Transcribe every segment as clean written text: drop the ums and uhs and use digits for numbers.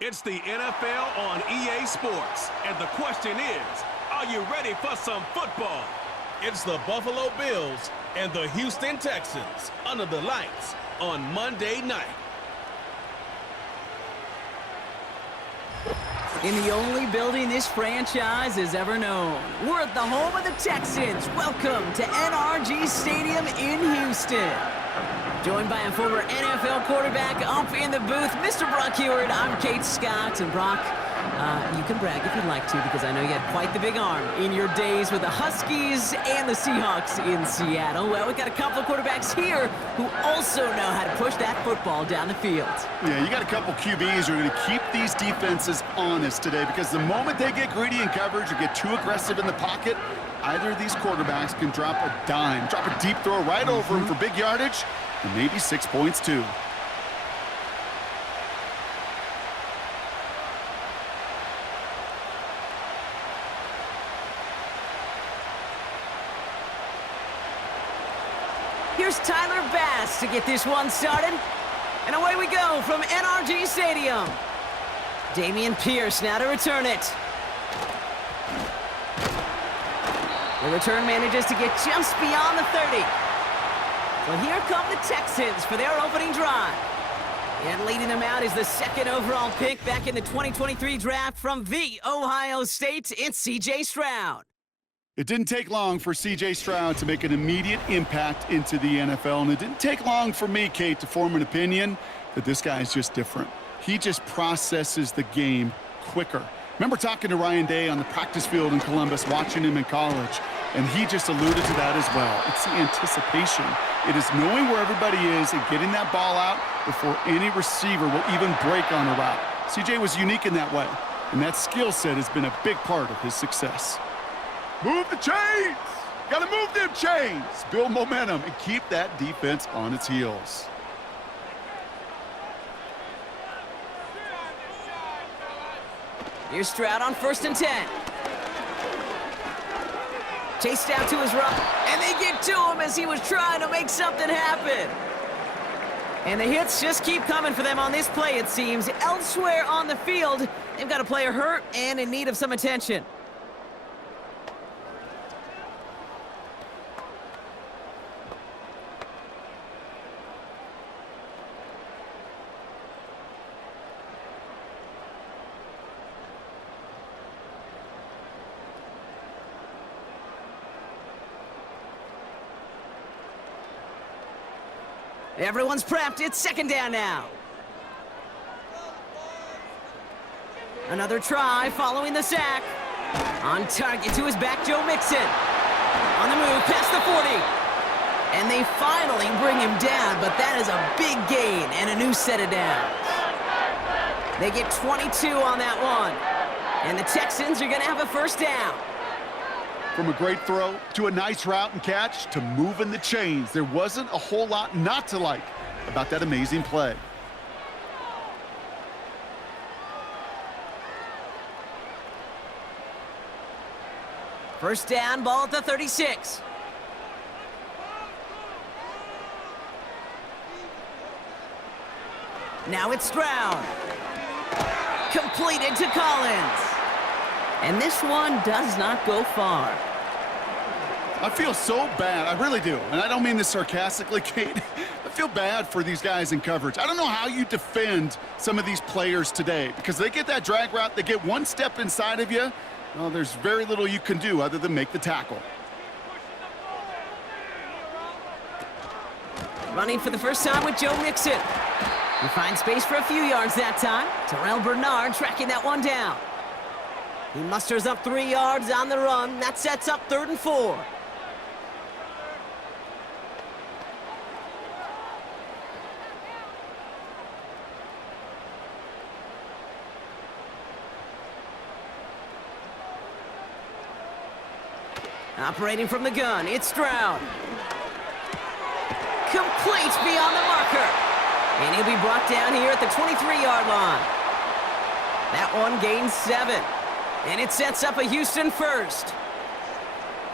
It's the NFL on EA Sports, and the question is, are you ready for some football? It's the Buffalo Bills and the Houston Texans under the lights on Monday night. In the only building this franchise has ever known, we're at the home of the Texans. Welcome to NRG Stadium in Houston. Joined by a former NFL quarterback up in the booth, Mr. Brock Heward. I'm Kate Scott, and Brock, you can brag if you'd like to, because I know you had quite the big arm in your days with the Huskies and the Seahawks in Seattle. Well, we've got a couple of quarterbacks here who also know how to push that football down the field. Yeah, you got a couple QBs who are going to keep these defenses honest today, because the moment they get greedy in coverage or get too aggressive in the pocket, either of these quarterbacks can drop a dime, drop a deep throw right over him for big yardage, and maybe 6 points too. Here's Tyler Bass to get this one started. And away we go from NRG Stadium. Damian Pierce now to return it. The return manages to get just beyond the 30. So here come the Texans for their opening drive. And leading them out is the second overall pick back in the 2023 draft from the Ohio State. It's C.J. Stroud. It didn't take long for C.J. Stroud to make an immediate impact into the NFL, and it didn't take long for me, Kate, to form an opinion that this guy is just different. He just processes the game quicker. Remember talking to Ryan Day on the practice field in Columbus, watching him in college, and he just alluded to that as well. It's the anticipation. It is knowing where everybody is and getting that ball out before any receiver will even break on a route. C.J. was unique in that way, and that skill set has been a big part of his success. Move the chains! Gotta move them chains! Build momentum and keep that defense on its heels. Here's Stroud on 1st and 10. Chased out to his right, and they get to him as he was trying to make something happen. And the hits just keep coming for them on this play, it seems. Elsewhere on the field, they've got a player hurt and in need of some attention. Everyone's prepped. It's second down now. Another try following the sack. On target to his back, Joe Mixon. On the move, past the 40. And they finally bring him down, but that is a big gain and a new set of downs. They get 22 on that one. And the Texans are going to have a first down. From a great throw to a nice route and catch to moving the chains, there wasn't a whole lot not to like about that amazing play. First down, ball at the 36. Now it's Stroud. Completed to Collins. And this one does not go far. I feel so bad. I really do. And I don't mean this sarcastically, Kate. I feel bad for these guys in coverage. I don't know how you defend some of these players today, because they get that drag route, they get one step inside of you. Well, there's very little you can do other than make the tackle. Running for the first time with Joe Mixon. He finds space for a few yards that time. Terrell Bernard tracking that one down. He musters up 3 yards on the run. That sets up 3rd and 4. Operating from the gun, it's Stroud. Complete beyond the marker. And he'll be brought down here at the 23-yard line. That one gains 7. And it sets up a Houston first.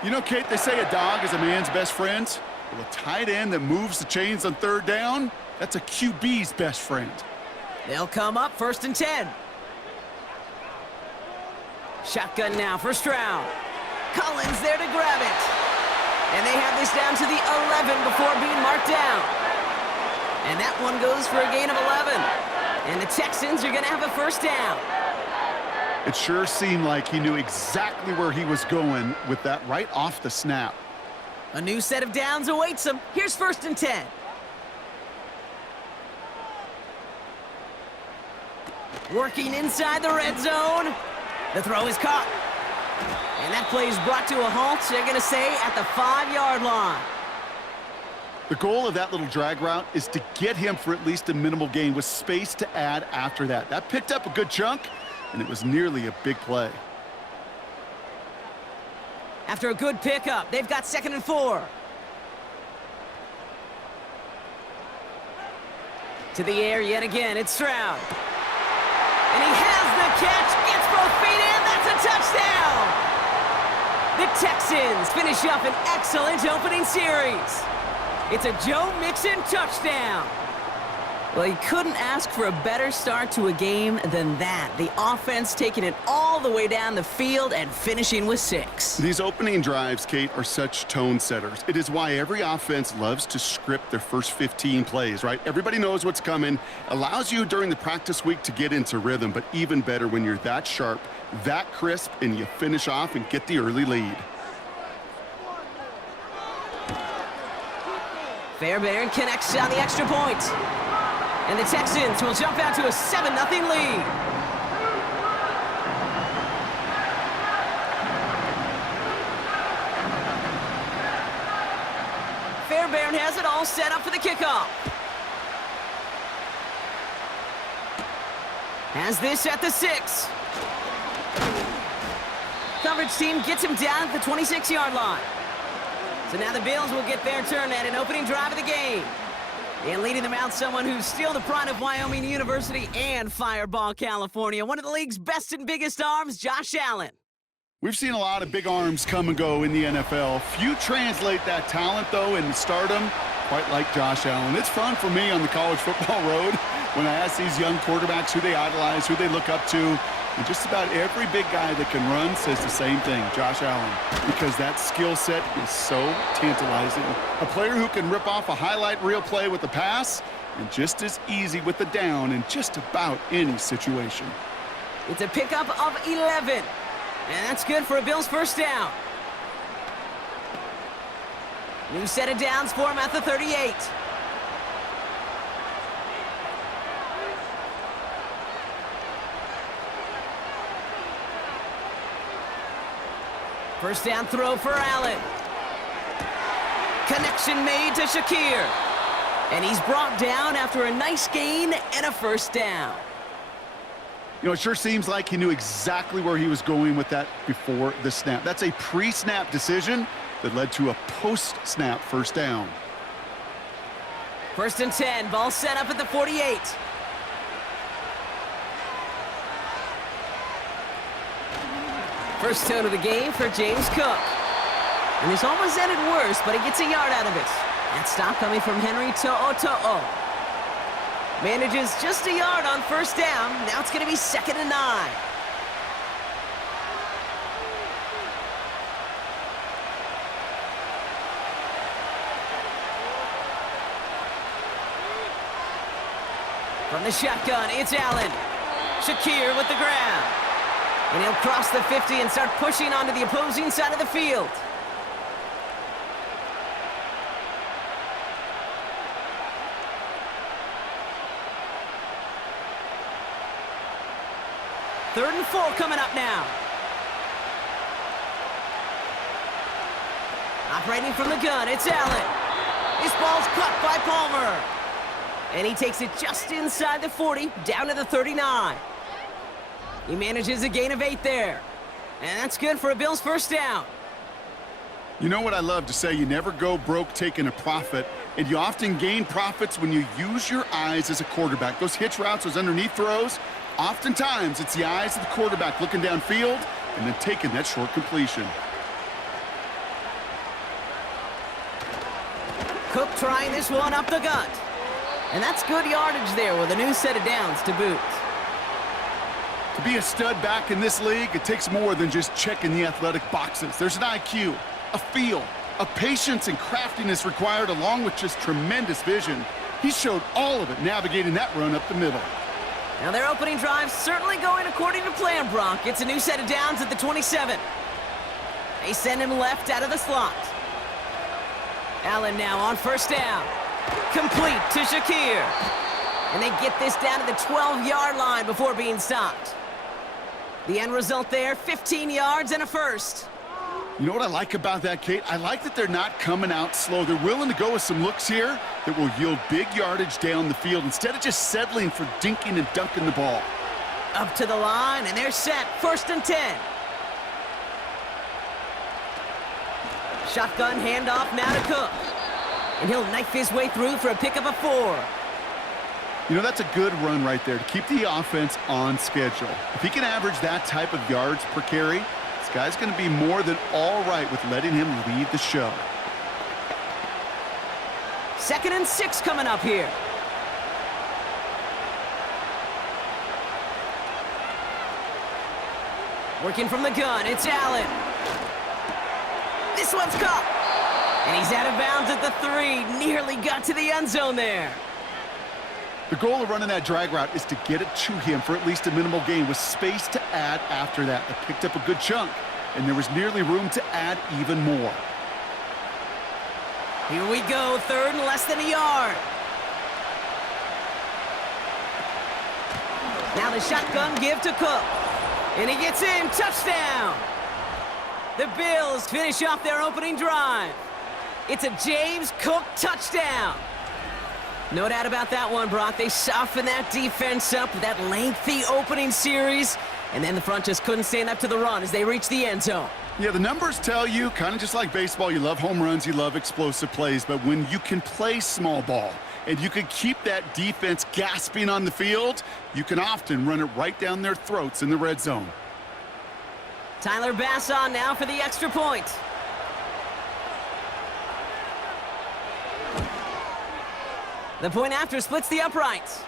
You know, Kate, they say a dog is a man's best friend. Well, a tight end that moves the chains on 3rd down, that's a QB's best friend. They'll come up 1st and 10. Shotgun now, first round. Collins there to grab it. And they have this down to the 11 before being marked down. And that one goes for a gain of 11. And the Texans are going to have a first down. It sure seemed like he knew exactly where he was going with that right off the snap. A new set of downs awaits him. Here's 1st and 10. Working inside the red zone. The throw is caught. And that play is brought to a halt, they're going to say, at the 5-yard line. The goal of that little drag route is to get him for at least a minimal gain with space to add after that. That picked up a good chunk, and it was nearly a big play. After a good pickup, they've got 2nd and 4. To the air yet again, it's Stroud. And he has the catch, gets both feet in, that's a touchdown! The Texans finish up an excellent opening series. It's a Joe Mixon touchdown. Well, you couldn't ask for a better start to a game than that. The offense taking it all the way down the field and finishing with 6. These opening drives, Kate, are such tone setters. It is why every offense loves to script their first 15 plays, right? Everybody knows what's coming. Allows you during the practice week to get into rhythm, but even better when you're that sharp, that crisp, and you finish off and get the early lead. Fairbairn connects on the extra point. And the Texans will jump out to a 7-0 lead. Fairbairn has it all set up for the kickoff. Has this at the 6. Coverage team gets him down at the 26-yard line. So now the Bills will get their turn at an opening drive of the game. And leading them out, someone who's still the pride of Wyoming University and Fireball, California. One of the league's best and biggest arms, Josh Allen. We've seen a lot of big arms come and go in the NFL. Few translate that talent, though, and stardom quite like Josh Allen. It's fun for me on the college football road when I ask these young quarterbacks who they idolize, who they look up to. And just about every big guy that can run says the same thing, Josh Allen, because that skill set is so tantalizing. A player who can rip off a highlight reel play with the pass and just as easy with the down in just about any situation. It's a pickup of 11, and that's good for a Bills first down. New set of downs for him at the 38. First down throw for Allen. Connection made to Shakir. And he's brought down after a nice gain and a first down. You know, it sure seems like he knew exactly where he was going with that before the snap. That's a pre-snap decision that led to a post-snap first down. 1st and 10, ball set up at the 48. First tone of the game for James Cook. And this almost ended worse, but he gets a yard out of it. That stop coming from Henry To'oto'o. Manages just a yard on first down. Now it's going to be 2nd and 9. From the shotgun, it's Allen. Shakir with the grab. And he'll cross the 50 and start pushing onto the opposing side of the field. Third and 4 coming up now. Operating from the gun, it's Allen. This ball's caught by Palmer. And he takes it just inside the 40, down to the 39. He manages a gain of 8 there. And that's good for a Bills first down. You know what I love to say? You never go broke taking a profit, and you often gain profits when you use your eyes as a quarterback. Those hitch routes, those underneath throws, oftentimes it's the eyes of the quarterback looking downfield and then taking that short completion. Cook trying this one up the gut. And that's good yardage there with a new set of downs to boot. To be a stud back in this league, it takes more than just checking the athletic boxes. There's an IQ, a feel, a patience and craftiness required, along with just tremendous vision. He showed all of it navigating that run up the middle. Now their opening drive certainly going according to plan, Brock. It's a new set of downs at the 27. They send him left out of the slot. Allen now on first down. Complete to Shakir. And they get this down to the 12-yard line before being stopped. The end result there, 15 yards and a first. You know what I like about that, Kate? I like that they're not coming out slow. They're willing to go with some looks here that will yield big yardage down the field instead of just settling for dinking and dunking the ball. Up to the line, and they're set. 1st and 10. Shotgun handoff now to Cook. And he'll knife his way through for a pickup of 4. You know, that's a good run right there to keep the offense on schedule. If he can average that type of yards per carry, this guy's going to be more than all right with letting him lead the show. 2nd and 6 coming up here. Working from the gun, it's Allen. This one's caught. And he's out of bounds at the 3. Nearly got to the end zone there. The goal of running that drag route is to get it to him for at least a minimal gain with space to add after that. They picked up a good chunk, and there was nearly room to add even more. Here we go, 3rd and less than a yard. Now the shotgun give to Cook. And he gets in, touchdown. The Bills finish off their opening drive. It's a James Cook touchdown. No doubt about that one, Brock. They softened that defense up with that lengthy opening series, and then the front just couldn't stand up to the run as they reached the end zone. Yeah, the numbers tell you, kind of just like baseball, you love home runs, you love explosive plays, but when you can play small ball and you can keep that defense gasping on the field, you can often run it right down their throats in the red zone. Tyler Bass on now for the extra point. The point after splits the uprights.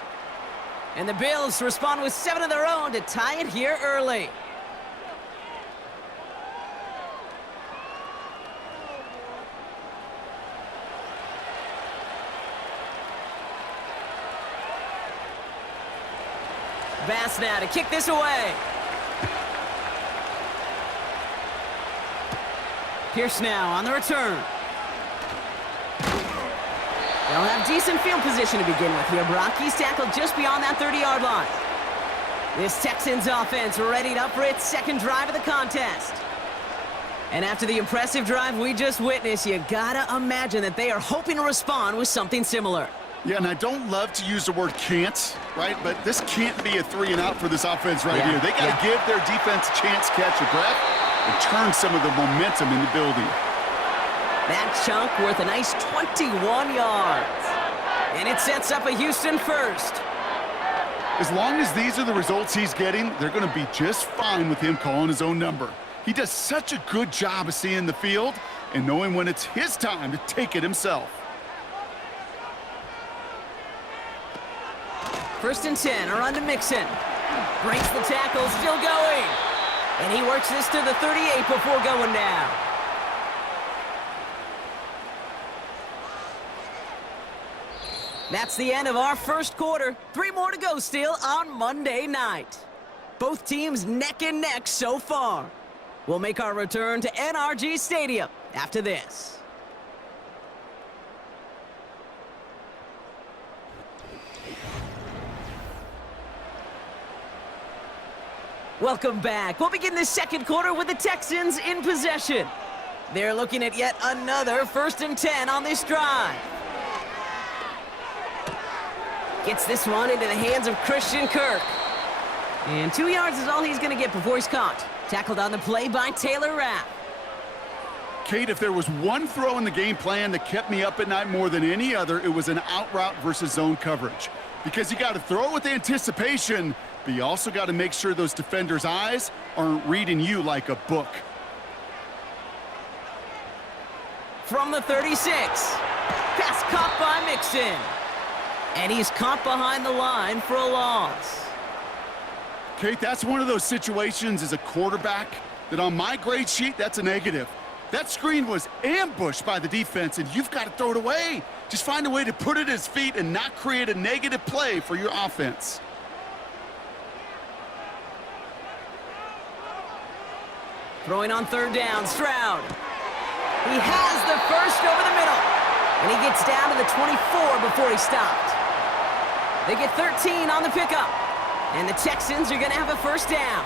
And the Bills respond with 7 of their own to tie it here early. Bass now to kick this away. Pierce now on the return. They'll have decent field position to begin with here. Brock, he's tackled just beyond that 30-yard line. This Texans offense readied up for its 2nd drive of the contest. And after the impressive drive we just witnessed, you gotta imagine that they are hoping to respond with something similar. Yeah, and I don't love to use the word can't, right? But this can't be a 3-and-out for this offense right here. They got to give their defense a chance to catch a breath and turn some of the momentum in the building. That chunk worth a nice 21 yards. And it sets up a Houston first. As long as these are the results he's getting, they're going to be just fine with him calling his own number. He does such a good job of seeing the field and knowing when it's his time to take it himself. 1st and 10, a run to Mixon. Breaks the tackle, still going. And he works this to the 38 before going down. That's the end of our first quarter. 3 more to go still on Monday night. Both teams neck and neck so far. We'll make our return to NRG Stadium after this. Welcome back. We'll begin the 2nd quarter with the Texans in possession. They're looking at yet another 1st and 10 on this drive. Gets this one into the hands of Christian Kirk. And 2 yards is all he's going to get before he's caught. Tackled on the play by Taylor Rapp. Kate, if there was one throw in the game plan that kept me up at night more than any other, it was an out route versus zone coverage. Because you got to throw with anticipation, but you also got to make sure those defenders' eyes aren't reading you like a book. From the 36. Pass caught by Mixon. And he's caught behind the line for a loss. Kate, that's one of those situations as a quarterback that on my grade sheet, that's a negative. That screen was ambushed by the defense, and you've got to throw it away. Just find a way to put it at his feet and not create a negative play for your offense. Throwing on third down, Stroud. He has the first over the middle. And he gets down to the 24 before he stopped. They get 13 on the pickup. And the Texans are going to have a first down.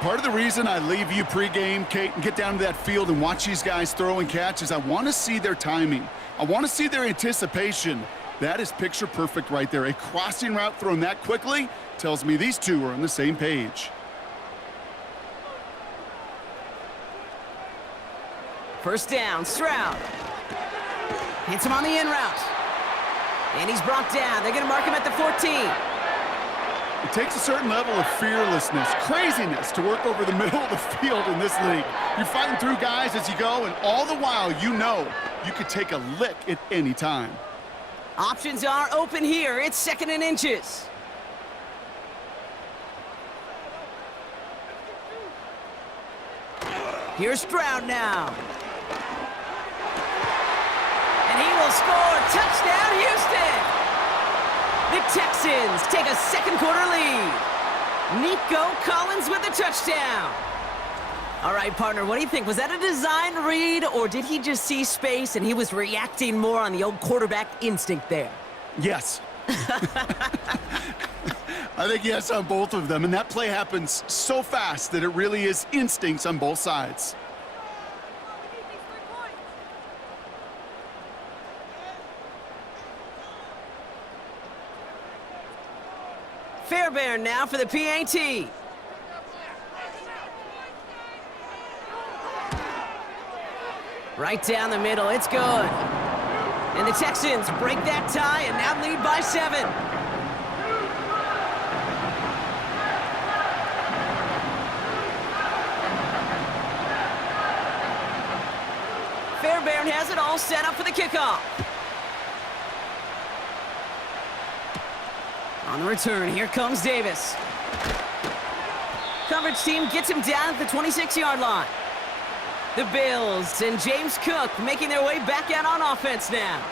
Part of the reason I leave you pregame, Kate, and get down to that field and watch these guys throw and catch is I want to see their timing. I want to see their anticipation. That is picture perfect right there. A crossing route thrown that quickly tells me these two are on the same page. First down, Stroud. Hits him on the in route. And he's brought down. They're going to mark him at the 14. It takes a certain level of fearlessness, craziness to work over the middle of the field in this league. You're fighting through guys as you go, and all the while you know you could take a lick at any time. Options are open here. It's 2nd and inches. Here's Stroud now. And he will score. Touchdown, Houston! The Texans take a second quarter lead. Nico Collins with the touchdown. All right, partner, what do you think? Was that a design read, or did he just see space and he was reacting more on the old quarterback instinct there? Yes. I think yes on both of them, and that play happens so fast that it really is instincts on both sides. Fairbairn now for the PAT. Right down the middle, it's good. And the Texans break that tie and now lead by 7. Fairbairn has it all set up for the kickoff. On the return, here comes Davis. Coverage team gets him down at the 26-yard line. The Bills and James Cook making their way back out on offense now.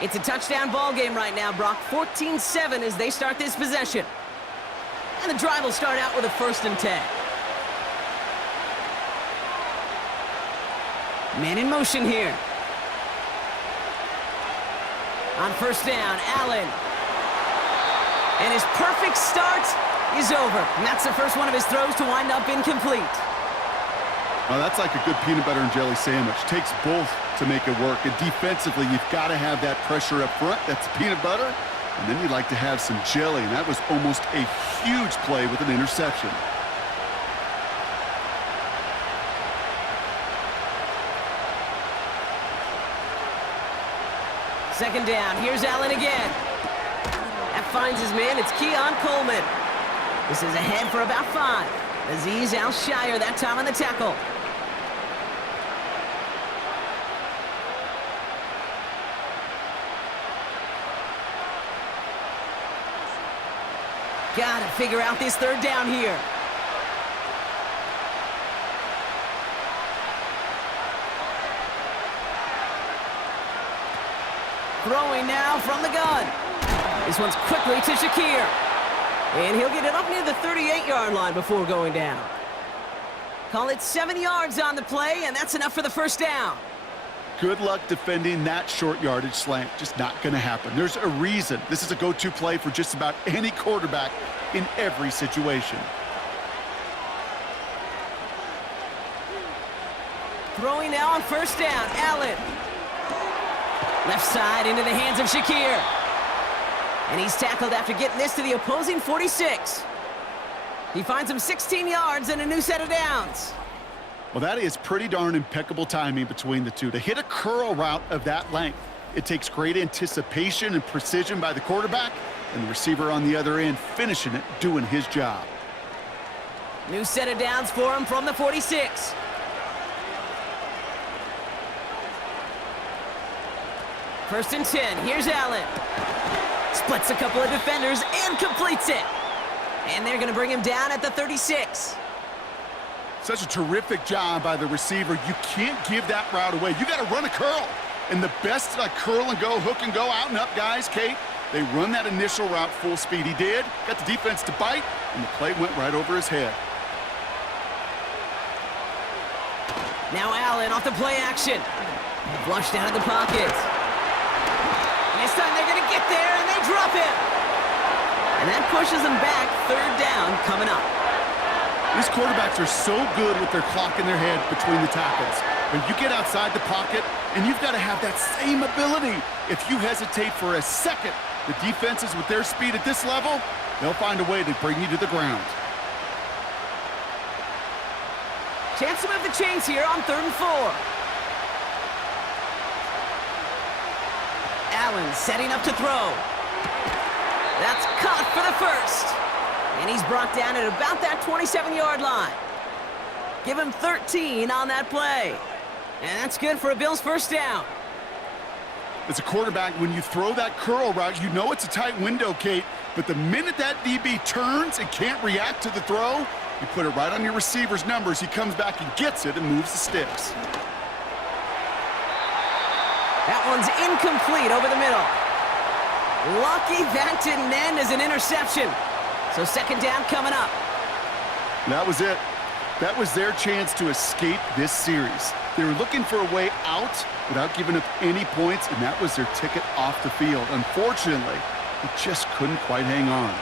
It's a touchdown ball game right now, Brock. 14-7 as they start this possession. And the drive will start out with a 1st and 10. Man in motion here. On first down, Allen. And his perfect start is over. And that's the first one of his throws to wind up incomplete. Well, that's like a good peanut butter and jelly sandwich. Takes both to make it work. And defensively, you've got to have that pressure up front. That's peanut butter. And then you'd like to have some jelly. And that was almost a huge play with an interception. Second down. Here's Allen again. That finds his man. It's Keon Coleman. This is ahead for about 5. Aziz Al-Shire that time on the tackle. Got to figure out this third down here. Throwing now from the gun. This one's quickly to Shakir. And he'll get it up near the 38-yard line before going down. Call it 7 yards on the play, and that's enough for the first down. Good luck defending that short yardage slant. Just not going to happen. There's a reason. This is a go-to play for just about any quarterback in every situation. Throwing now on first down, Allen. Left side into the hands of Shakir. And he's tackled after getting this to the opposing 46. He finds him 16 yards and a new set of downs. Well, that is pretty darn impeccable timing between the two. To hit a curl route of that length, it takes great anticipation and precision by the quarterback, and the receiver on the other end finishing it, doing his job. New set of downs for him from the 46. First and 10. Here's Allen. Splits a couple of defenders and completes it. And they're going to bring him down at the 36. Such a terrific job by the receiver. You can't give that route away. You got to run a curl. And the best curl and go, hook and go, out and up guys, Kate, they run that initial route full speed. He did, got the defense to bite, and the play went right over his head. Now Allen off the play action. Flushed out of the pocket. And this time they're going to get there, and they drop him. And that pushes them back. Third down coming up. These quarterbacks are so good with their clock in their head between the tackles. When you get outside the pocket, and you've got to have that same ability. If you hesitate for a second, the defenses with their speed at this level, they'll find a way to bring you to the ground. Chance to move the chains here on 3rd and 4. Allen setting up to throw. That's caught for the first. And he's brought down at about that 27-yard line. Give him 13 on that play. And that's good for a Bills first down. As a quarterback, when you throw that curl route, you know it's a tight window, Kate. But the minute that DB turns and can't react to the throw, you put it right on your receiver's numbers. He comes back and gets it and moves the sticks. That one's incomplete over the middle. Lucky that didn't end as an interception. So second down coming up. That was it. That was their chance to escape this series. They were looking for a way out without giving up any points, and that was their ticket off the field. Unfortunately, they just couldn't quite hang on.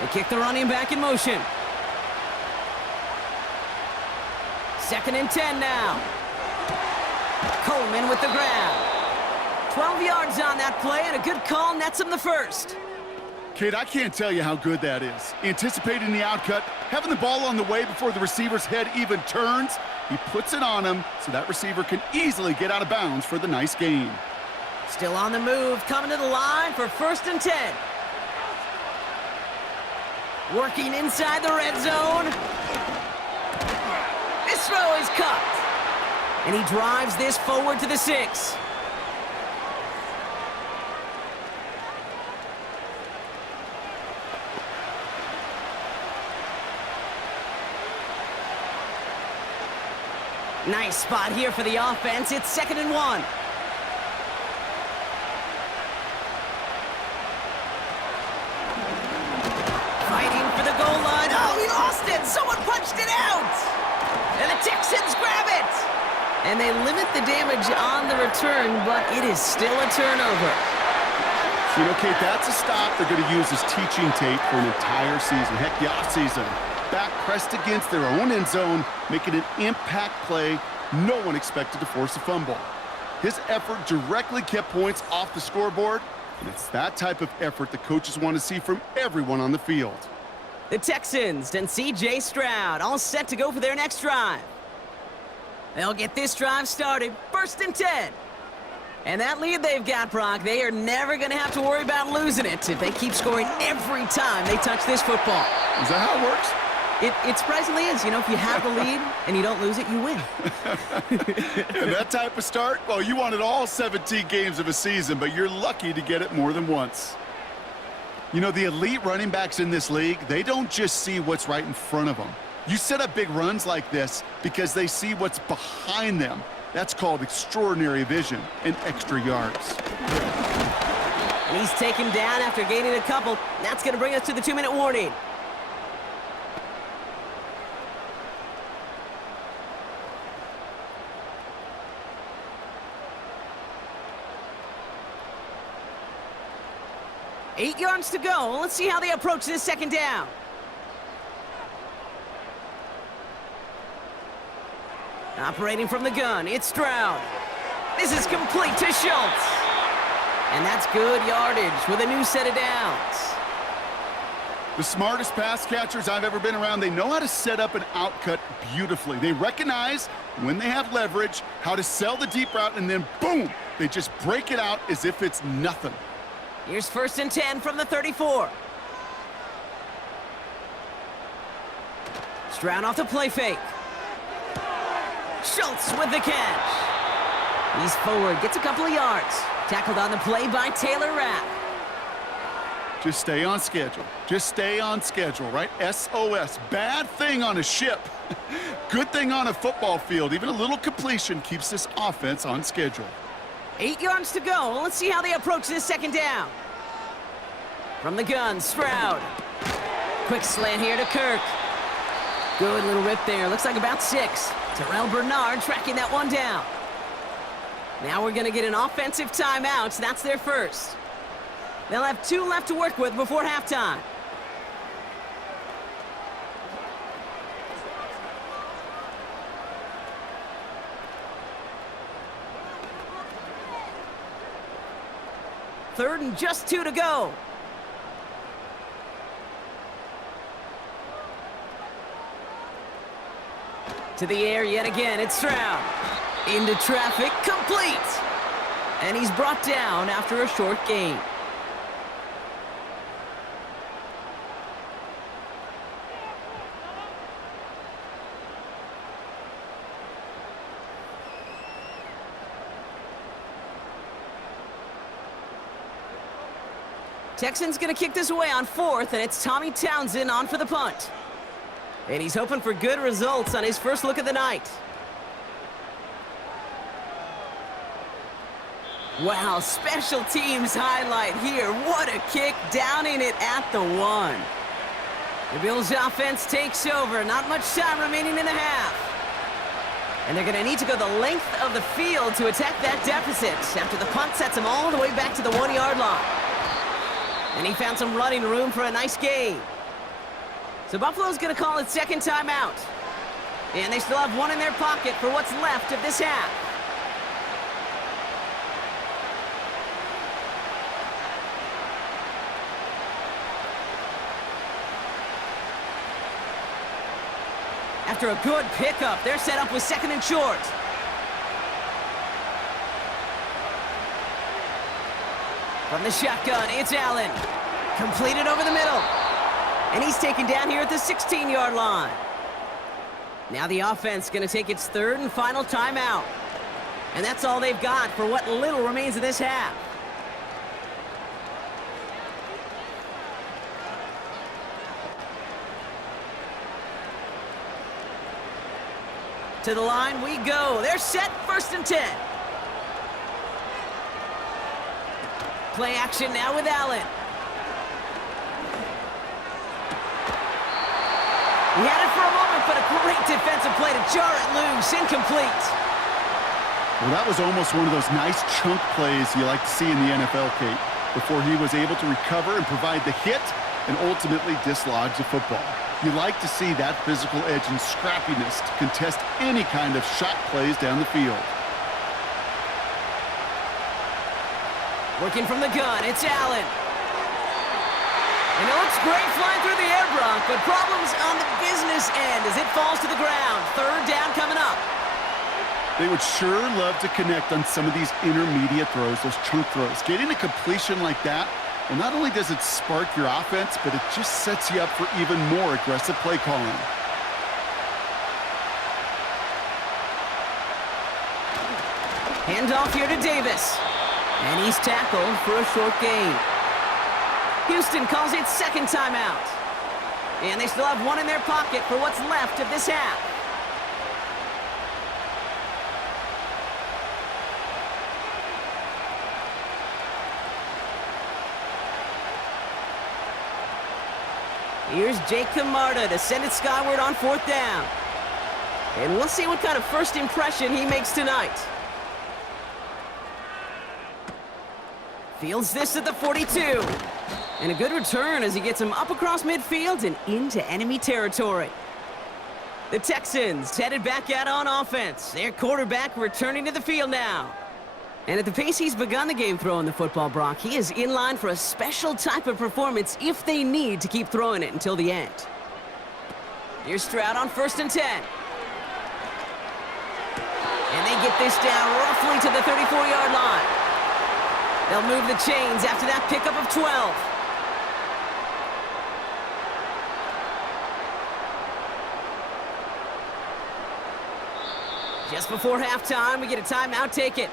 They kick the running back in motion. 2nd and 10 now. Coleman with the grab. 12 yards on that play, and a good call nets him the first. Kate, I can't tell you how good that is. Anticipating the outcut, having the ball on the way before the receiver's head even turns, he puts it on him so that receiver can easily get out of bounds for the nice gain. Still on the move, coming to the line for 1st and 10. Working inside the red zone. This throw is cut. And he drives this forward to the 6. Nice spot here for the offense. It's 2nd and 1. Fighting for the goal line. Oh, he lost it. Someone punched it out. And the Texans grab it. And they limit the damage on the return, but it is still a turnover. You know, Kate, that's a stop they're going to use as teaching tape for an entire season. Heck, the offseason. Back pressed against their own end zone, making an impact play no one expected to force a fumble. His effort directly kept points off the scoreboard, and it's that type of effort the coaches want to see from everyone on the field. The Texans and C.J. Stroud all set to go for their next drive. They'll get this drive started, 1st and 10. And that lead they've got, Brock, they are never going to have to worry about losing it if they keep scoring every time they touch this football. Is that how it works? It surprisingly is. You know, if you have the lead and you don't lose it, you win. And that type of start, well, you wanted all 17 games of a season, but you're lucky to get it more than once. You know, the elite running backs in this league, they don't just see what's right in front of them. You set up big runs like this because they see what's behind them. That's called extraordinary vision and extra yards. And he's taken down after gaining a couple. That's going to bring us to the 2-minute warning. Eight yards to go. Let's see how they approach this second down. Operating from the gun, it's Stroud. This is complete to Schultz. And that's good yardage with a new set of downs. The smartest pass catchers I've ever been around, they know how to set up an outcut beautifully. They recognize when they have leverage, how to sell the deep route, and then boom, they just break it out as if it's nothing. Here's 1st and 10 from the 34. Stroud off the play fake. Schultz with the catch. He's forward, gets a couple of yards. Tackled on the play by Taylor Rapp. Just stay on schedule. Just stay on schedule, right? SOS. Bad thing on a ship. Good thing on a football field. Even a little completion keeps this offense on schedule. 8 yards to go. Let's see how they approach this second down. From the gun, Stroud. Quick slant here to Kirk. Good little rip there. Looks like about 6. Terrell Bernard tracking that one down. Now we're going to get an offensive timeout. So that's their first. They'll have 2 left to work with before halftime. Third and just 2 to go. To the air yet again, it's Stroud. Into traffic, complete. And he's brought down after a short gain. Texans going to kick this away on 4th, and it's Tommy Townsend on for the punt. And he's hoping for good results on his first look of the night. Wow, special teams highlight here. What a kick down in it at the 1. The Bills offense takes over. Not much time remaining in the half. And they're going to need to go the length of the field to attack that deficit after the punt sets them all the way back to the 1-yard line. And he found some running room for a nice gain. So Buffalo's going to call its second timeout. And they still have 1 in their pocket for what's left of this half. After a good pickup, they're set up with 2nd and short. From the shotgun, it's Allen. Completed over the middle. And he's taken down here at the 16-yard line. Now the offense going to take its 3rd and final timeout. And that's all they've got for what little remains of this half. To the line we go. They're set, 1st and 10. Play action now with Allen. He had it for a moment, but a great defensive play to jar it loose. Incomplete. Well, that was almost one of those nice chunk plays you like to see in the NFL, Kate, before he was able to recover and provide the hit and ultimately dislodge the football. You like to see that physical edge and scrappiness to contest any kind of shot plays down the field. Working from the gun, it's Allen. And it looks great flying through the air, Brock, but problems on the business end as it falls to the ground. 3rd down coming up. They would sure love to connect on some of these intermediate throws, those chunk throws. Getting a completion like that, well, not only does it spark your offense, but it just sets you up for even more aggressive play calling. Handoff here to Davis. And he's tackled for a short gain. Houston calls its 2nd timeout. And they still have 1 in their pocket for what's left of this half. Here's Jake Camarda to send it skyward on 4th down. And we'll see what kind of first impression he makes tonight. Fields this at the 42. And a good return as he gets him up across midfield and into enemy territory. The Texans headed back out on offense. Their quarterback returning to the field now. And at the pace he's begun the game throwing the football, Brock, he is in line for a special type of performance if they need to keep throwing it until the end. Here's Stroud on 1st and 10. And they get this down roughly to the 34-yard line. They'll move the chains after that pickup of 12. Just before halftime, we get a timeout taken.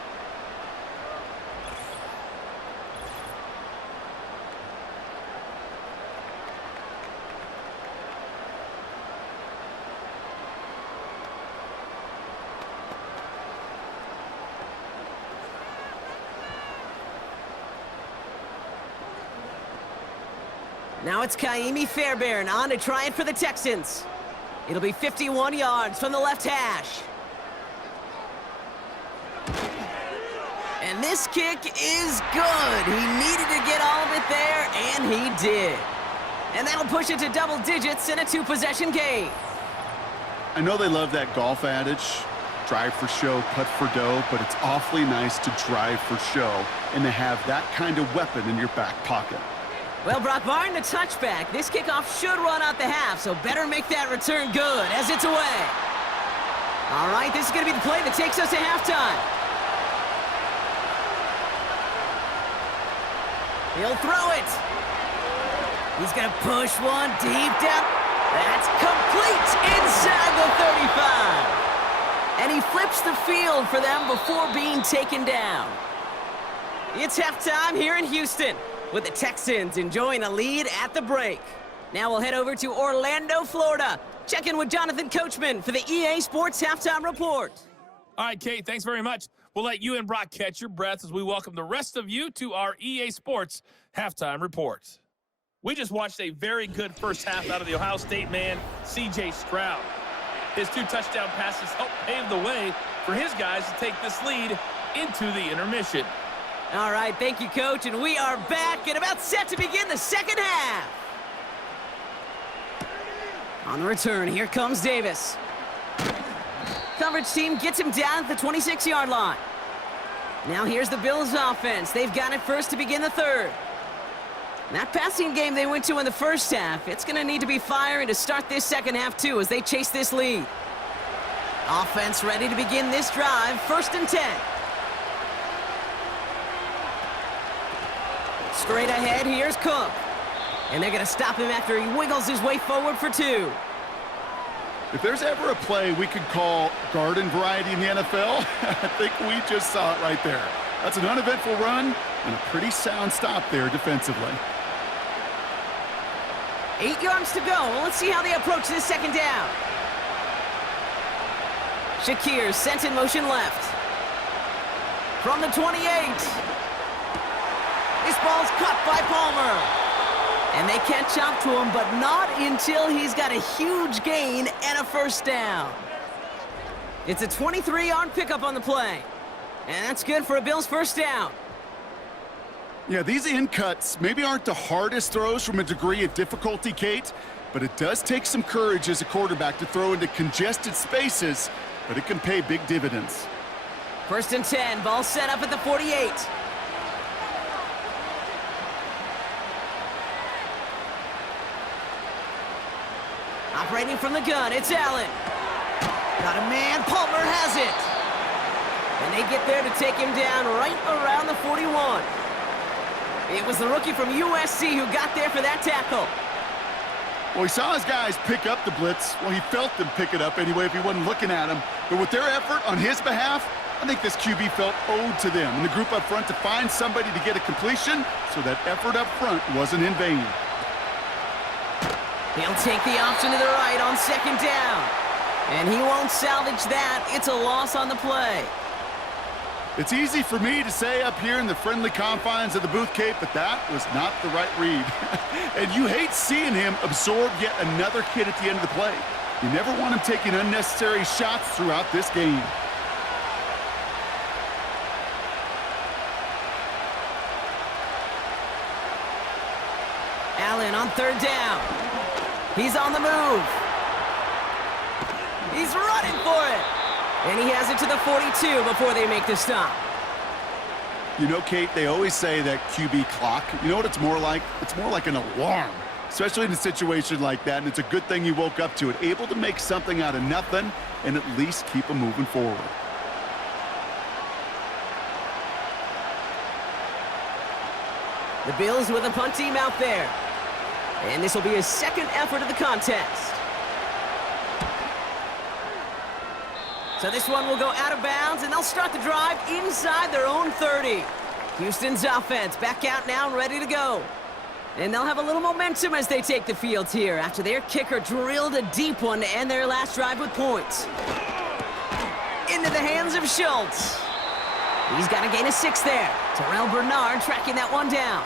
Now it's Kaimi Fairbairn on to try it for the Texans. It'll be 51 yards from the left hash. And this kick is good. He needed to get all of it there, and he did. And that'll push it to double digits in a 2-possession game. I know they love that golf adage, drive for show, putt for dough, but it's awfully nice to drive for show and to have that kind of weapon in your back pocket. Well, Brock, barring the touchback, this kickoff should run out the half, so better make that return good as it's away. All right, this is going to be the play that takes us to halftime. He'll throw it. He's going to push one deep down. That's complete inside the 35. And he flips the field for them before being taken down. It's halftime here in Houston, with the Texans enjoying a lead at the break. Now we'll head over to Orlando, Florida. Check in with Jonathan Coachman for the EA Sports Halftime Report. All right, Kate, thanks very much. We'll let you and Brock catch your breath as we welcome the rest of you to our EA Sports Halftime Report. We just watched a very good first half out of the Ohio State man, C.J. Stroud. His 2 touchdown passes helped pave the way for his guys to take this lead into the intermission. All right, thank you, Coach, and we are back and about set to begin the second half. On the return, here comes Davis. Coverage team gets him down at the 26-yard line. Now here's the Bills offense. They've got it first to begin the third. That passing game they went to in the first half, it's going to need to be firing to start this second half, too, as they chase this lead. Offense ready to begin this drive, 1st and 10. Straight ahead, here's Cook. And they're going to stop him after he wiggles his way forward for 2. If there's ever a play we could call garden variety in the NFL, I think we just saw it right there. That's an uneventful run and a pretty sound stop there defensively. 8 yards to go. Well, let's see how they approach this second down. Shakir sent in motion left. From the 28. This ball's caught by Palmer. And they catch up to him, but not until he's got a huge gain and a first down. It's a 23-yard pickup on the play. And that's good for a Bills first down. Yeah, these in cuts maybe aren't the hardest throws from a degree of difficulty, Kate, but it does take some courage as a quarterback to throw into congested spaces, but it can pay big dividends. 1st and 10, ball set up at the 48. Operating from the gun, it's Allen. Got a man, Palmer has it. And they get there to take him down right around the 41. It was the rookie from USC who got there for that tackle. Well, he saw his guys pick up the blitz. Well, he felt them pick it up anyway if he wasn't looking at him. But with their effort on his behalf, I think this QB felt owed to them and the group up front to find somebody to get a completion, so that effort up front wasn't in vain. He'll take the option to the right on 2nd down. And he won't salvage that. It's a loss on the play. It's easy for me to say up here in the friendly confines of the booth, Kate, but that was not the right read. And you hate seeing him absorb yet another hit at the end of the play. You never want him taking unnecessary shots throughout this game. Allen on 3rd down. He's on the move. He's running for it. And he has it to the 42 before they make the stop. You know, Kate, they always say that QB clock, you know what it's more like? It's more like an alarm, especially in a situation like that. And it's a good thing you woke up to it, able to make something out of nothing and at least keep them moving forward. The Bills with a punt team out there. And this will be his 2nd effort of the contest. So this one will go out of bounds, and they'll start the drive inside their own 30. Houston's offense back out now and ready to go. And they'll have a little momentum as they take the field here after their kicker drilled a deep one to end their last drive with points. Into the hands of Schultz. He's got a gain of 6 there. Terrell Bernard tracking that one down.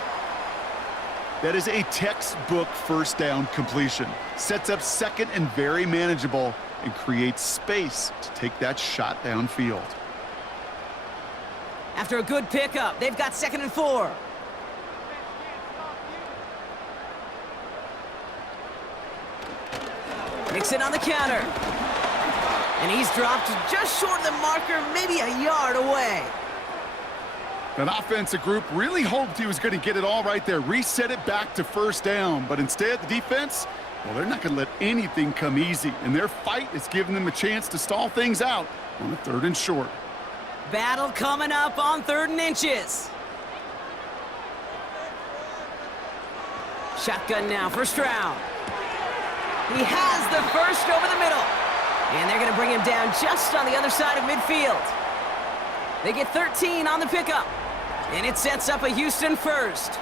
That is a textbook first down completion. Sets up second and very manageable and creates space to take that shot downfield. After a good pickup, they've got 2nd and 4. Mixon on the counter. And he's dropped just short of the marker, maybe a yard away. That offensive group really hoped he was going to get it all right there, reset it back to first down. But instead, the defense, well, they're not going to let anything come easy. And their fight is giving them a chance to stall things out on the 3rd and short. Battle coming up on 3rd and inches. Shotgun now for Stroud. He has the first over the middle. And they're going to bring him down just on the other side of midfield. They get 13 on the pickup. And it sets up a Houston first.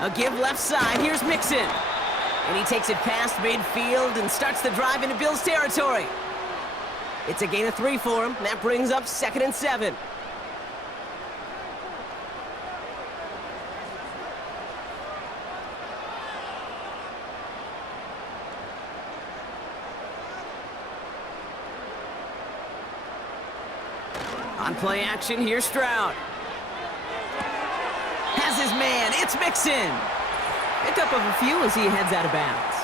A give left side. Here's Mixon. And he takes it past midfield and starts the drive into Bills territory. It's a gain of 3 for him. That brings up 2nd and 7. On play action, here's Stroud. Has his man. It's Mixon. Pickup of a few as he heads out of bounds.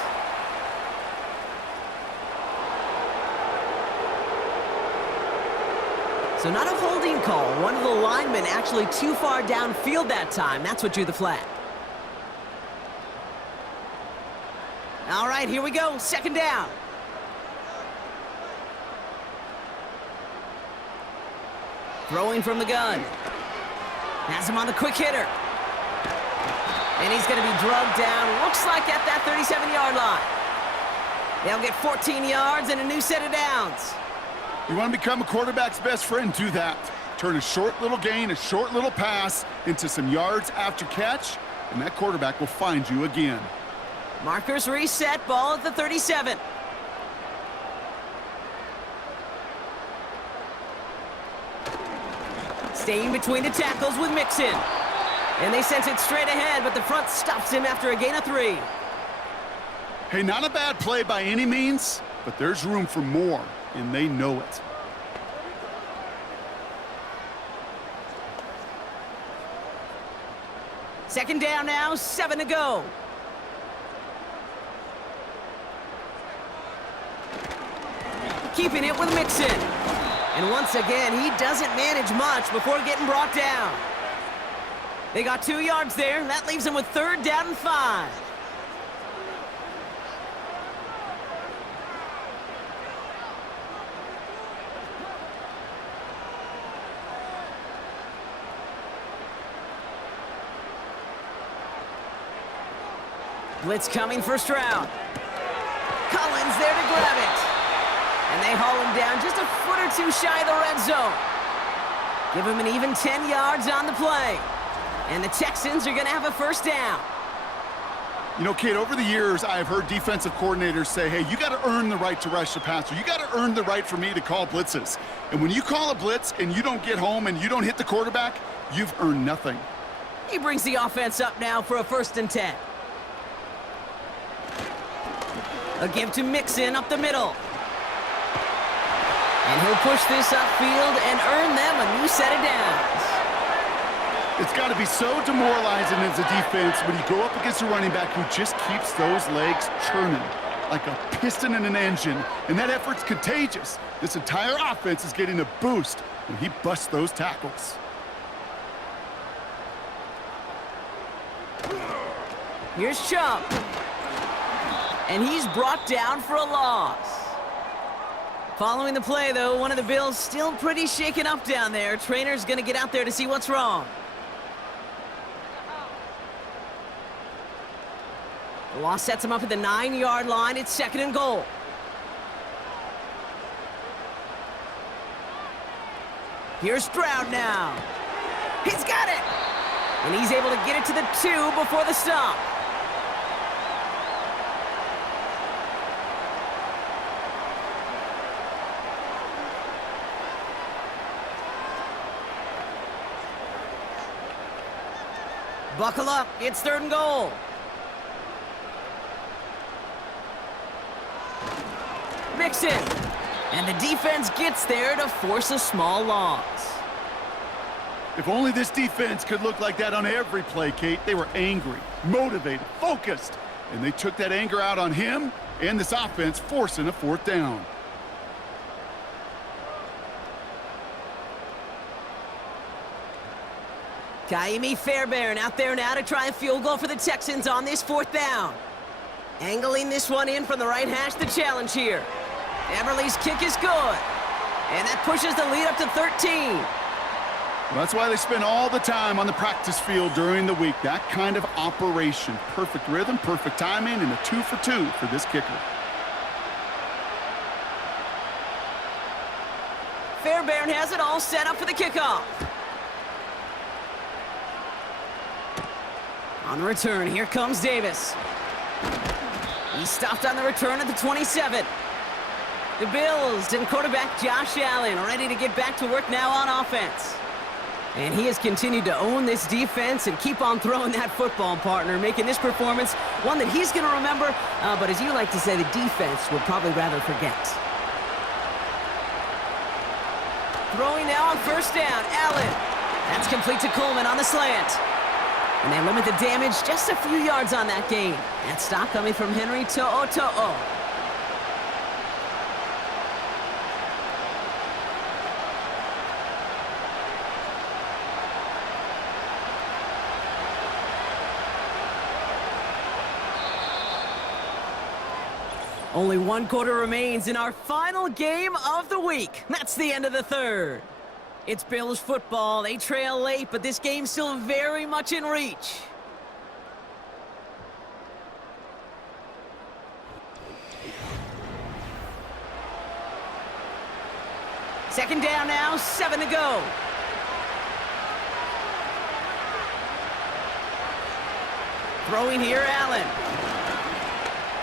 So not a holding call. One of the linemen actually too far downfield that time. That's what drew the flag. All right, here we go. 2nd down. Throwing from the gun. Has him on the quick hitter. And he's going to be drugged down, looks like at that 37-yard line. They'll get 14 yards and a new set of downs. You want to become a quarterback's best friend, do that. Turn a short little gain, a short little pass into some yards after catch, and that quarterback will find you again. Markers reset, ball at the 37. Staying between the tackles with Mixon. And they sense it straight ahead, but the front stops him after a gain of 3. Hey, not a bad play by any means, but there's room for more, and they know it. Second down now, 7 to go. Keeping it with Mixon. And once again, he doesn't manage much before getting brought down. They got 2 yards there. That leaves them with 3rd down and 5. Blitz coming for Stroud. Collins there to grab it. And they haul him down just a foot or 2 shy of the red zone. Give him an even 10 yards on the play. And the Texans are going to have a 1st down. You know, Kate, over the years, I've heard defensive coordinators say, hey, you got to earn the right to rush the passer. You got to earn the right for me to call blitzes. And when you call a blitz and you don't get home and you don't hit the quarterback, you've earned nothing. He brings the offense up now for a 1st and 10. A give to Mixon up the middle. And he'll push this upfield and earn them a new set of downs. It's got to be so demoralizing as a defense when you go up against a running back who just keeps those legs churning like a piston in an engine, and that effort's contagious. This entire offense is getting a boost when he busts those tackles. Here's Chubb. And he's brought down for a loss. Following the play, though, one of the Bills still pretty shaken up down there. Trainer's going to get out there to see what's wrong. The loss sets him up at the 9-yard line. It's 2nd and goal. Here's Stroud now. He's got it! And he's able to get it to the 2 before the stop. Buckle up, it's 3rd and goal. Mixon. And the defense gets there to force a small loss. If only this defense could look like that on every play, Kate. They were angry, motivated, focused, and they took that anger out on him and this offense, forcing a 4th down. Kaimi Fairbairn out there now to try a field goal for the Texans on this 4th down. Angling this one in from the right hash, the challenge here. Everly's kick is good. And that pushes the lead up to 13. Well, that's why they spend all the time on the practice field during the week. That kind of operation. Perfect rhythm, perfect timing, and a 2 for 2 for this kicker. Fairbairn has it all set up for the kickoff. On the return, here comes Davis. He's stopped on the return at the 27. The Bills and quarterback Josh Allen ready to get back to work now on offense. And he has continued to own this defense and keep on throwing that football, partner, making this performance one that he's going to remember, but as you like to say, the defense would probably rather forget. Throwing now on 1st down, Allen. That's complete to Coleman on the slant. And they limit the damage just a few yards on that gain. That stop coming from Henry To'o. Only 1 quarter remains in our final game of the week. That's the end of the 3rd. It's Bills football. They trail late, but this game's still very much in reach. Second down now, 7 to go. Throwing here, Allen.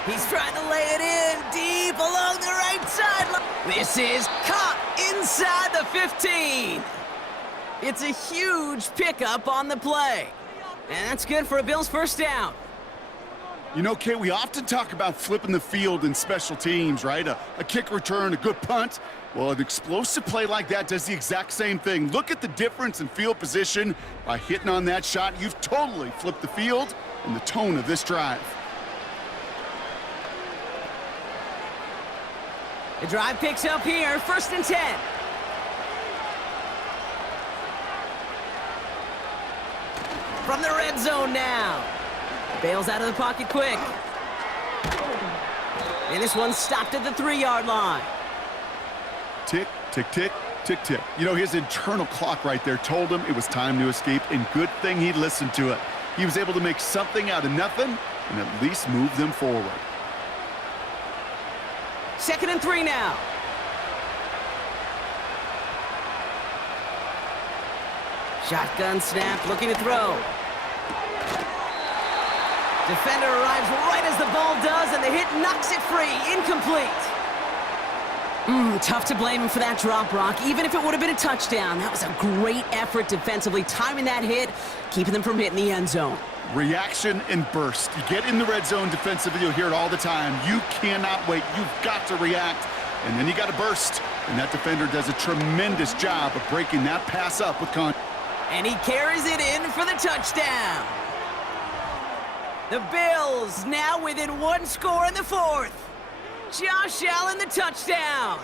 He's trying to lay it in deep along the right sideline. This is caught inside the 15. It's a huge pickup on the play. And that's good for a Bills 1st down. You know, Kate, we often talk about flipping the field in special teams, right? A kick return, a good punt. Well, an explosive play like that does the exact same thing. Look at the difference in field position. By hitting on that shot, you've totally flipped the field and the tone of this drive. The drive picks up here, 1st and 10. From the red zone now. Bails out of the pocket quick. And this one's stopped at the 3-yard line. Tick, tick, tick, tick, tick. You know, his internal clock right there told him it was time to escape, and good thing he listened to it. He was able to make something out of nothing and at least move them forward. 2nd and 3 now. Shotgun snap, looking to throw. Defender arrives right as the ball does, and the hit knocks it free. Incomplete. Tough to blame him for that drop, Brock. Even if it would have been a touchdown, that was a great effort defensively, timing that hit, keeping them from hitting the end zone. Reaction and burst. You get in the red zone defensively, you'll hear it all the time. You cannot wait. You've got to react, and then you got to burst. And that defender does a tremendous job of breaking that pass up with confidence. And he carries it in for the touchdown. The Bills now within 1 score in the 4th. Josh Allen, the touchdown.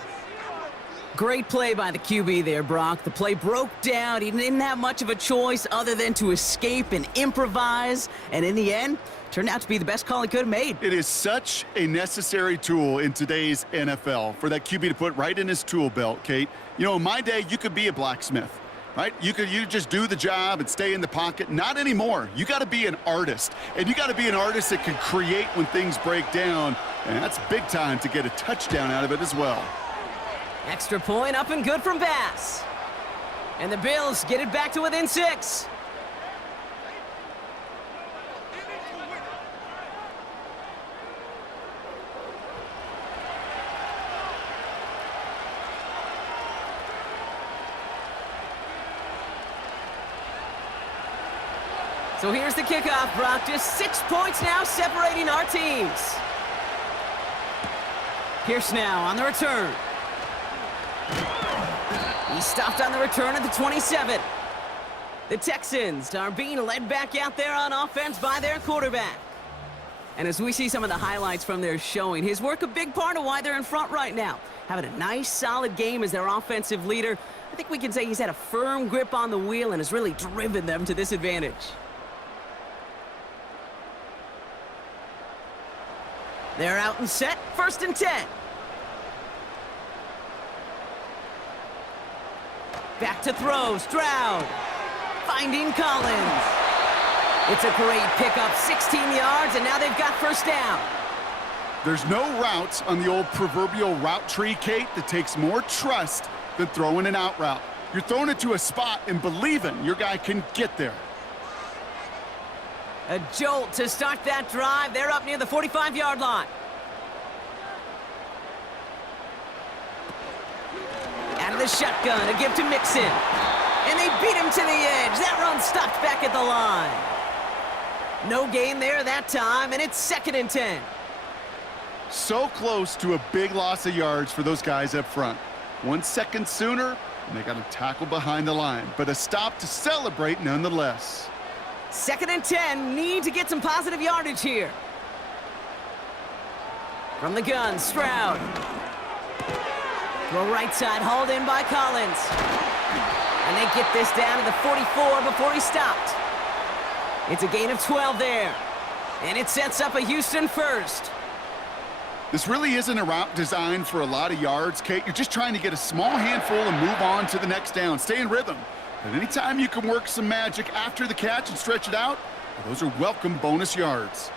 Great play by the QB there, Brock. The play broke down. He didn't have much of a choice other than to escape and improvise. And in the end, turned out to be the best call he could have made. It is such a necessary tool in today's NFL for that QB to put right in his tool belt, Kate. You know, in my day, you could be a blacksmith, right? You just do the job and stay in the pocket. Not anymore. You got to be an artist. And you got to be an artist that can create when things break down. And that's big time to get a touchdown out of it as well. Extra point up and good from Bass. And the Bills get it back to within 6. So here's the kickoff, Brock. Just 6 points now separating our teams. Pierce now on the return. He stopped on the return at the 27. The Texans are being led back out there on offense by their quarterback. And as we see some of the highlights from their showing, his work a big part of why they're in front right now. Having a nice, solid game as their offensive leader. I think we can say he's had a firm grip on the wheel and has really driven them to this advantage. They're out and set, 1st and 10. Back to throw, Stroud. Finding Collins. It's a great pickup, 16 yards, and now they've got 1st down. There's no routes on the old proverbial route tree, Kate, that takes more trust than throwing an out route. You're throwing it to a spot and believing your guy can get there. A jolt to start that drive. They're up near the 45-yard line. Out of the shotgun, a give to Mixon. And they beat him to the edge. That run stopped back at the line. No gain there that time, and it's 2nd and 10. So close to a big loss of yards for those guys up front. 1 second sooner, and they got a tackle behind the line. But a stop to celebrate nonetheless. 2nd and 10, need to get some positive yardage here. From the gun, Stroud. Throw right side, hauled in by Collins. And they get this down to the 44 before he stopped. It's a gain of 12 there. And it sets up a Houston 1st. This really isn't a route designed for a lot of yards, Kate. You're just trying to get a small handful and move on to the next down. Stay in rhythm. But anytime you can work some magic after the catch and stretch it out, those are welcome bonus yards.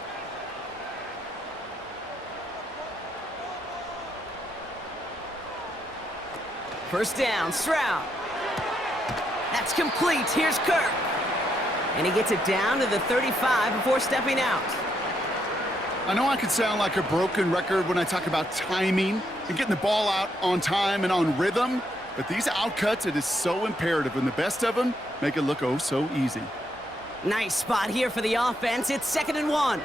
First down, Stroud. That's complete. Here's Kirk. And he gets it down to the 35 before stepping out. I know I can sound like a broken record when I talk about timing and getting the ball out on time and on rhythm, but these outcuts, it is so imperative, and the best of them make it look oh so easy. Nice spot here for the offense. It's 2nd and 1.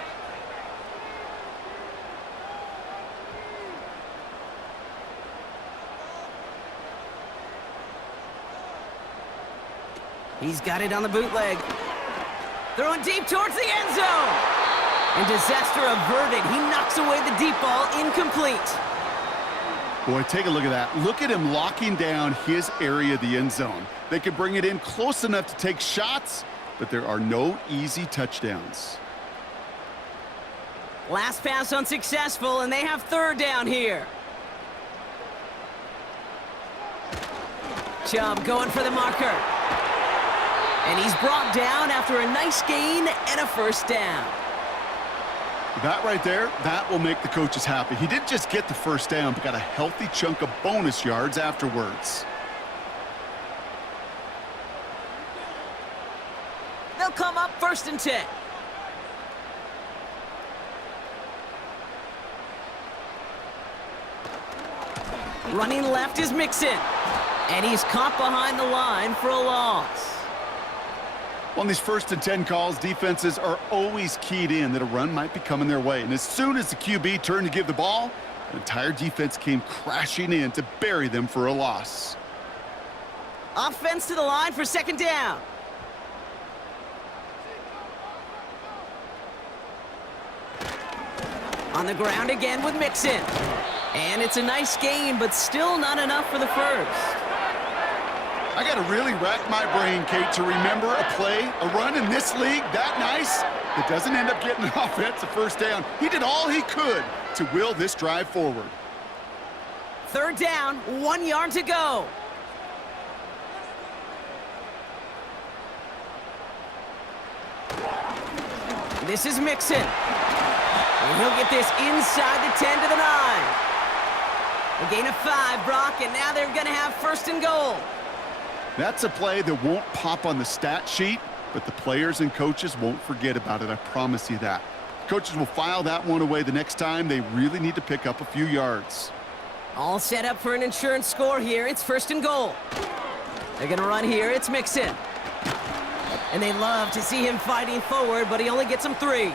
He's got it on the bootleg. Throwing deep towards the end zone. And disaster averted. He knocks away the deep ball, incomplete. Boy, take a look at that. Look at him locking down his area of the end zone. They can bring it in close enough to take shots, but there are no easy touchdowns. Last pass unsuccessful, and they have 3rd down here. Chubb going for the marker. And he's brought down after a nice gain and a 1st down. That right there, that will make the coaches happy. He didn't just get the 1st down, but got a healthy chunk of bonus yards afterwards. They'll come up 1st and 10. Running left is Mixon. And he's caught behind the line for a loss. On these 1st and 10 calls, defenses are always keyed in that a run might be coming their way. And as soon as the QB turned to give the ball, the entire defense came crashing in to bury them for a loss. Offense to the line for 2nd down. On the ground again with Mixon. And it's a nice gain, but still not enough for the 1st. I got to really rack my brain, Kate, to remember a play, a run in this league that nice that doesn't end up getting an offensive 1st down. He did all he could to will this drive forward. 3rd down, 1 yard to go. This is Mixon. And he'll get this inside the 10 to the 9. A gain of 5, Brock, and now they're going to have 1st and goal. That's a play that won't pop on the stat sheet, but the players and coaches won't forget about it. I promise you that. Coaches will file that one away the next time. They really need to pick up a few yards. All set up for an insurance score here. It's 1st and goal. They're going to run here. It's Mixon. And they love to see him fighting forward, but he only gets them 3.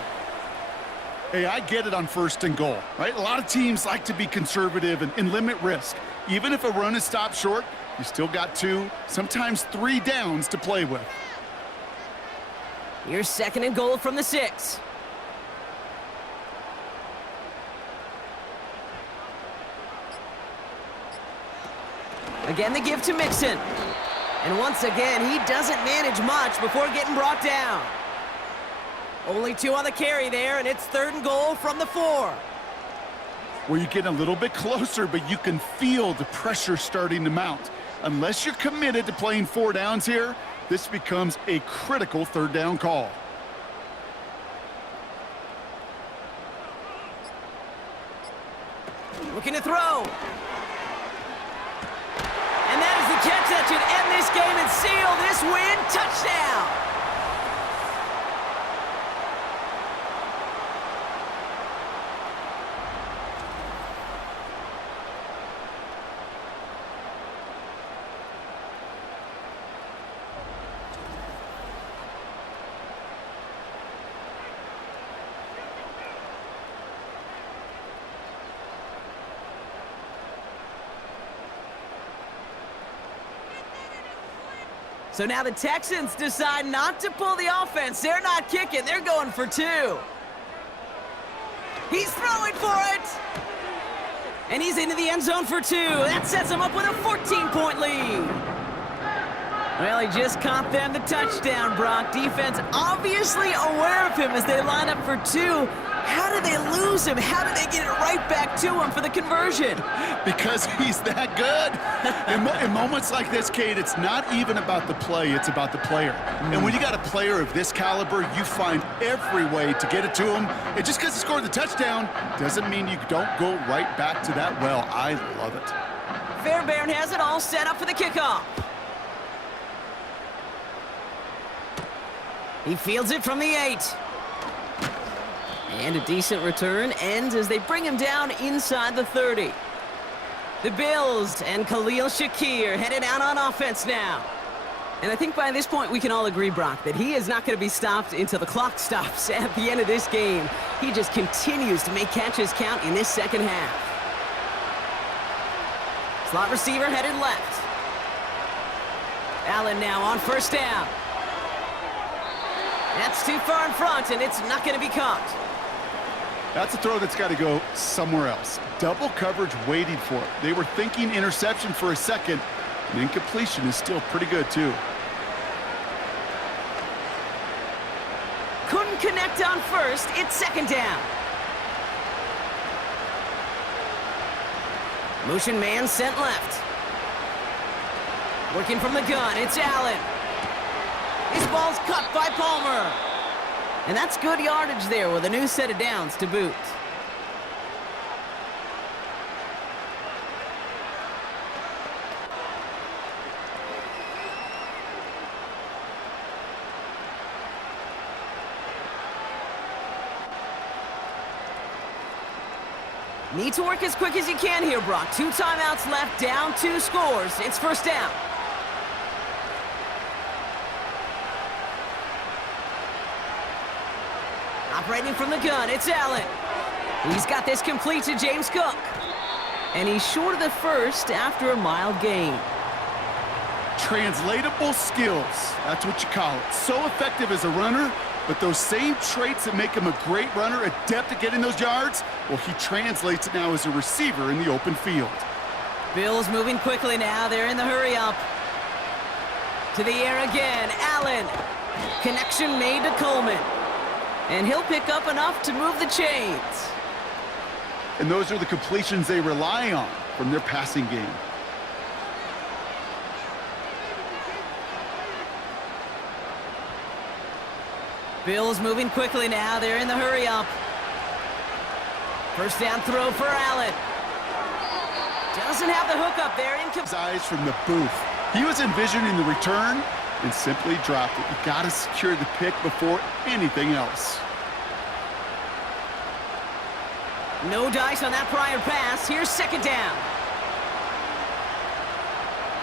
Hey, I get it on 1st and goal, right? A lot of teams like to be conservative and limit risk. Even if a run is stopped short, you still got 2, sometimes 3 downs to play with. Here's 2nd and goal from the 6. Again, the give to Mixon. And once again, he doesn't manage much before getting brought down. Only 2 on the carry there, and it's 3rd and goal from the 4. Well, you get a little bit closer, but you can feel the pressure starting to mount. Unless you're committed to playing 4 downs here, this becomes a critical 3rd down call. Looking to throw. And that is the catch that should end this game and seal this win. Touchdown! So now the Texans decide not to pull the offense. They're not kicking. They're going for 2. He's throwing for it. And he's into the end zone for 2. That sets him up with a 14-point lead. Well, he just caught them the touchdown, Brock. Defense obviously aware of him as they line up for 2. How did they lose him? How did they get it right back to him for the conversion? Because he's that good. In moments like this, Kate, it's not even about the play, it's about the player. And when you got a player of this caliber, you find every way to get it to him. And just because he scored the touchdown doesn't mean you don't go right back to that well. I love it. Fairbairn has it all set up for the kickoff. He fields it from the 8. And a decent return ends as they bring him down inside the 30. The Bills and Khalil Shakir headed out on offense now. And I think by this point we can all agree, Brock, that he is not going to be stopped until the clock stops at the end of this game. He just continues to make catches count in this second half. Slot receiver headed left. Allen now on 1st down. That's too far in front, and it's not going to be caught. That's a throw that's got to go somewhere else. Double coverage waiting for it. They were thinking interception for a second, and incompletion is still pretty good, too. Couldn't connect on 1st. It's 2nd down. Motion man sent left. Working from the gun, it's Allen. His ball's cut by Palmer. And that's good yardage there with a new set of downs to boot. Need to work as quick as you can here, Brock. 2 timeouts left, down 2 scores. It's 1st down. Operating from the gun, it's Allen. He's got this complete to James Cook. And he's short of the 1st after a mild gain. Translatable skills, that's what you call it. So effective as a runner, but those same traits that make him a great runner, adept at getting those yards, well, he translates it now as a receiver in the open field. Bills moving quickly now. They're in the hurry up. To the air again, Allen. Connection made to Coleman. And he'll pick up enough to move the chains. And those are the completions they rely on from their passing game. Bills moving quickly now. They're in the hurry up. 1st down throw for Allen. Doesn't have the hook up there. His eyes from the booth. He was envisioning the return and simply dropped it. You got to secure the pick before anything else. No dice on that prior pass. Here's second down.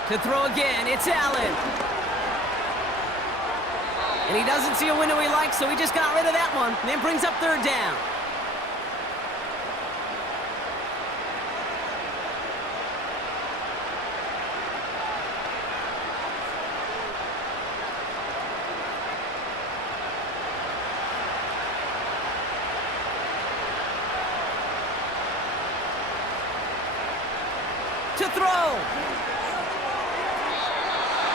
To throw again, it's Allen. And he doesn't see a window he likes, so he just got rid of that one. And then brings up third down. To throw.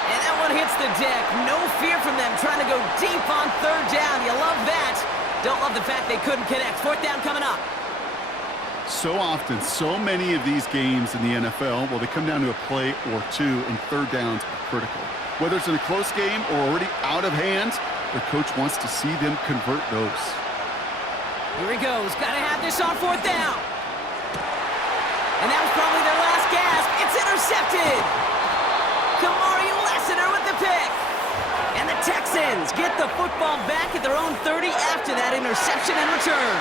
And that one hits the deck. No fear from them trying to go deep on third down. You love that. Don't love the fact they couldn't connect. Fourth down coming up. So often, so many of these games in the NFL, well, they come down to a play or two, and third downs are critical. Whether it's in a close game or already out of hand, their coach wants to see them convert those. Here he goes. Got to have this on fourth down. And that was probably their last gasp. It's intercepted. Kamari Lassiter with the pick. And the Texans get the football back at their own 30 after that interception and return.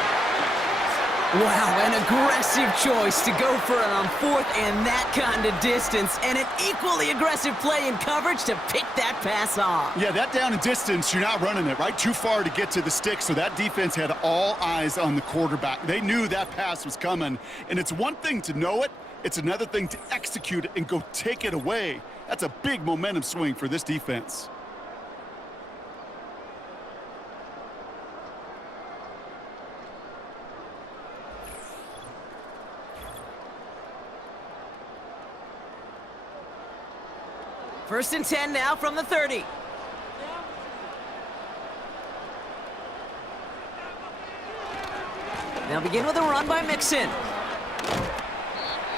Wow, an aggressive choice to go for it on fourth and that kind of distance. And an equally aggressive play in coverage to pick that pass off. Yeah, that down and distance, you're not running it, right? Too far to get to the stick, so that defense had all eyes on the quarterback. They knew that pass was coming, and it's one thing to know it, it's another thing to execute it and go take it away. That's a big momentum swing for this defense. First and 10 now from the 30. They'll begin with a run by Mixon.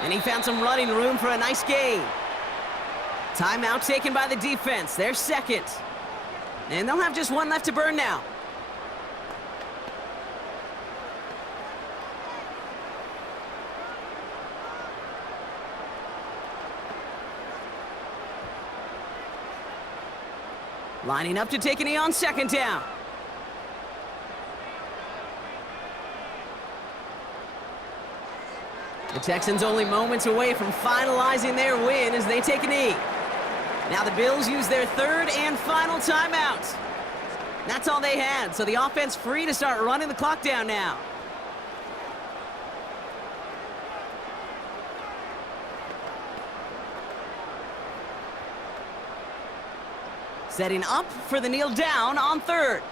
And he found some running room for a nice gain. Timeout taken by the defense. They're second. And they'll have just one left to burn now. Lining up to take a knee on second down. The Texans only moments away from finalizing their win as they take a knee. Now the Bills use their third and final timeout. That's all they had, so the offense free to start running the clock down now. Setting up for the kneel down on third.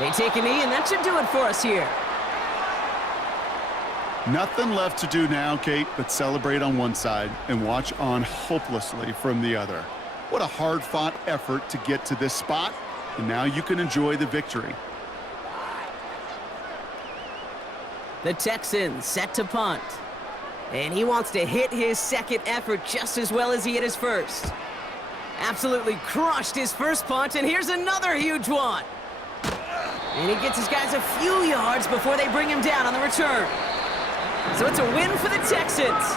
They take a knee, and that should do it for us here. Nothing left to do now, Kate, but celebrate on one side and watch on hopelessly from the other. What a hard-fought effort to get to this spot, and now you can enjoy the victory. The Texans set to punt. And he wants to hit his second effort just as well as he hit his first. Absolutely crushed his first punt, and here's another huge one. And he gets his guys a few yards before they bring him down on the return. So it's a win for the Texans.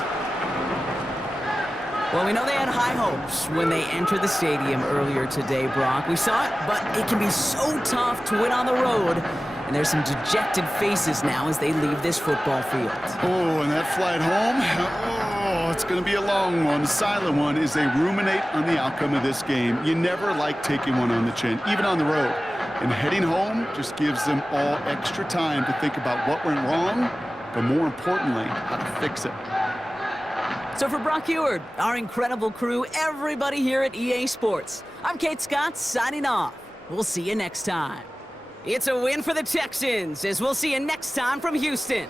Well, we know they had high hopes when they entered the stadium earlier today, Brock. We saw it, but it can be so tough to win on the road. And there's some dejected faces now as they leave this football field. Oh, and that flight home, oh, it's going to be a long one, a silent one, as they ruminate on the outcome of this game. You never like taking one on the chin, even on the road. And heading home just gives them all extra time to think about what went wrong, but more importantly, how to fix it. So for Brock Eward, our incredible crew, everybody here at EA Sports, I'm Kate Scott signing off. We'll see you next time. It's a win for the Texans, as we'll see you next time from Houston.